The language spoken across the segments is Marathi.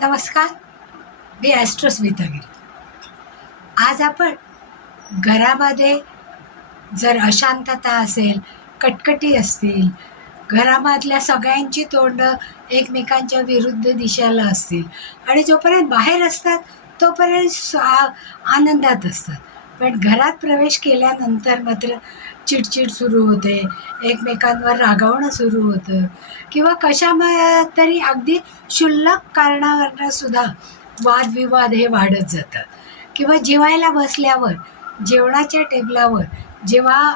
नमस्कार, मी ॲस्ट्रोस्मितागिरी. आज आपण घरामध्ये जर अशांतता असेल, कटकटी असतील, घरामधल्या सगळ्यांची तोंडं एकमेकांच्या विरुद्ध दिशेला असतील आणि जोपर्यंत बाहेर असतात तोपर्यंत आनंदात असतात. पण घरात प्रवेश केल्यानंतर मात्र चिडचिड सुरू होते, एकमेकांवर रागावणं सुरू होतं किंवा तरी अगदी क्षुल्लक कारणावरनं सुद्धा वादविवाद हे वाढत जातात. किंवा जेवायला बसल्यावर जेवणाच्या टेबलावर जेव्हा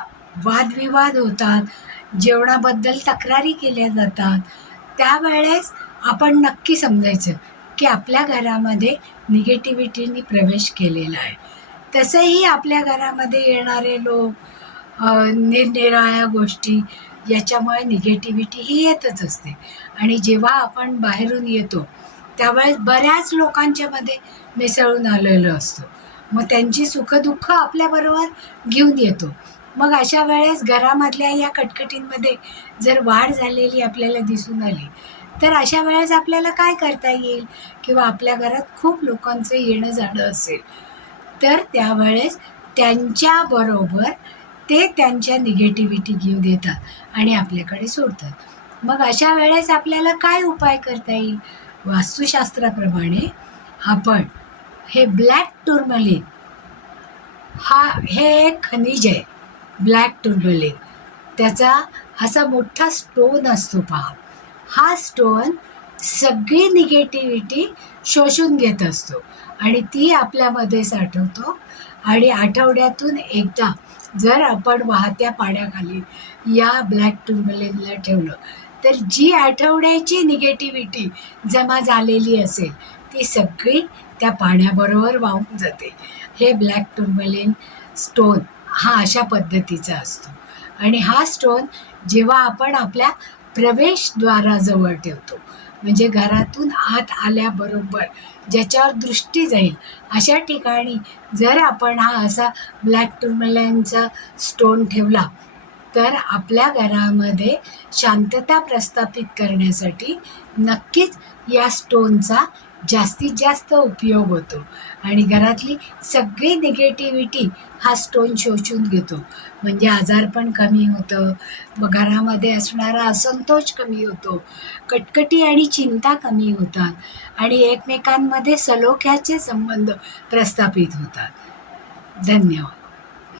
वादविवाद होतात, जेवणाबद्दल तक्रारी केल्या जातात, त्यावेळेस आपण नक्की समजायचं की आपल्या घरामध्ये निगेटिव्हिटीने प्रवेश केलेला आहे. तसंही आपल्या घरामध्ये येणारे लोक, निरनिराळ्या गोष्टी याच्यामुळे निगेटिव्हिटी ही येतच असते. आणि जेव्हा आपण बाहेरून येतो त्यावेळेस बऱ्याच लोकांच्यामध्ये मिसळून आलेलो असतो. मग त्यांची सुखदुःख आपल्याबरोबर घेऊन येतो. मग अशा वेळेस घरामधल्या या कटकटींमध्ये जर वाढ झालेली आपल्याला दिसून आली तर अशा वेळेस आपल्याला काय करता येईल? किंवा आपल्या घरात खूप लोकांचं येणं जाणं असेल तर त्यावेळेस त्यांच्याबरोबर ते त्यांच्या निगेटिव्हिटी घेऊन येतात आणि आपल्याकडे सोडतात. मग अशा वेळेस आपल्याला काय उपाय करता येईल? वास्तुशास्त्राप्रमाणे आपण हे ब्लॅक टूर्मलिन हे एक खनिज आहे. ब्लॅक टूर्मलिन त्याचा असा मोठा स्टोन असतो पहा. हा स्टोन सगळी निगेटिव्हिटी शोषून घेत असतो आणि ती आपल्यामध्ये साठवतो. आणि आठवड्यातून एकदा जर आपण वाहत्या पाण्याखाली या ब्लॅक टूर्मलिनला ठेवलं तर जी आठवड्याची निगेटिव्हिटी जमा झालेली असेल ती सगळी त्या पाण्याबरोबर वाहून जाते. हे ब्लॅक टूर्मलिन स्टोन हा अशा पद्धतीचा असतो. आणि हा स्टोन जेव्हा आपण आपल्या प्रवेशद्वाराजवळ ठेवतो, म्हणजे घरातून आत आल्याबरोबर ज्याच्यावर दृष्टी जाईल अशा ठिकाणी जर आपण हा असा ब्लॅक टूर्मलिनचा स्टोन ठेवला तर आपल्या घरामध्ये शांतता प्रस्थापित करण्यासाठी नक्कीच या स्टोनचा जास्तीत जास्त उपयोग होतो. आणि घरातली सगळी निगेटिव्हिटी हा स्टोन शोषून घेतो. म्हणजे आजारपण कमी होतं, मग घरामध्ये असणारा असंतोष कमी होतो, कटकटी आणि चिंता कमी होतात आणि एकमेकांमध्ये सलोख्याचे संबंध प्रस्थापित होतात. धन्यवाद.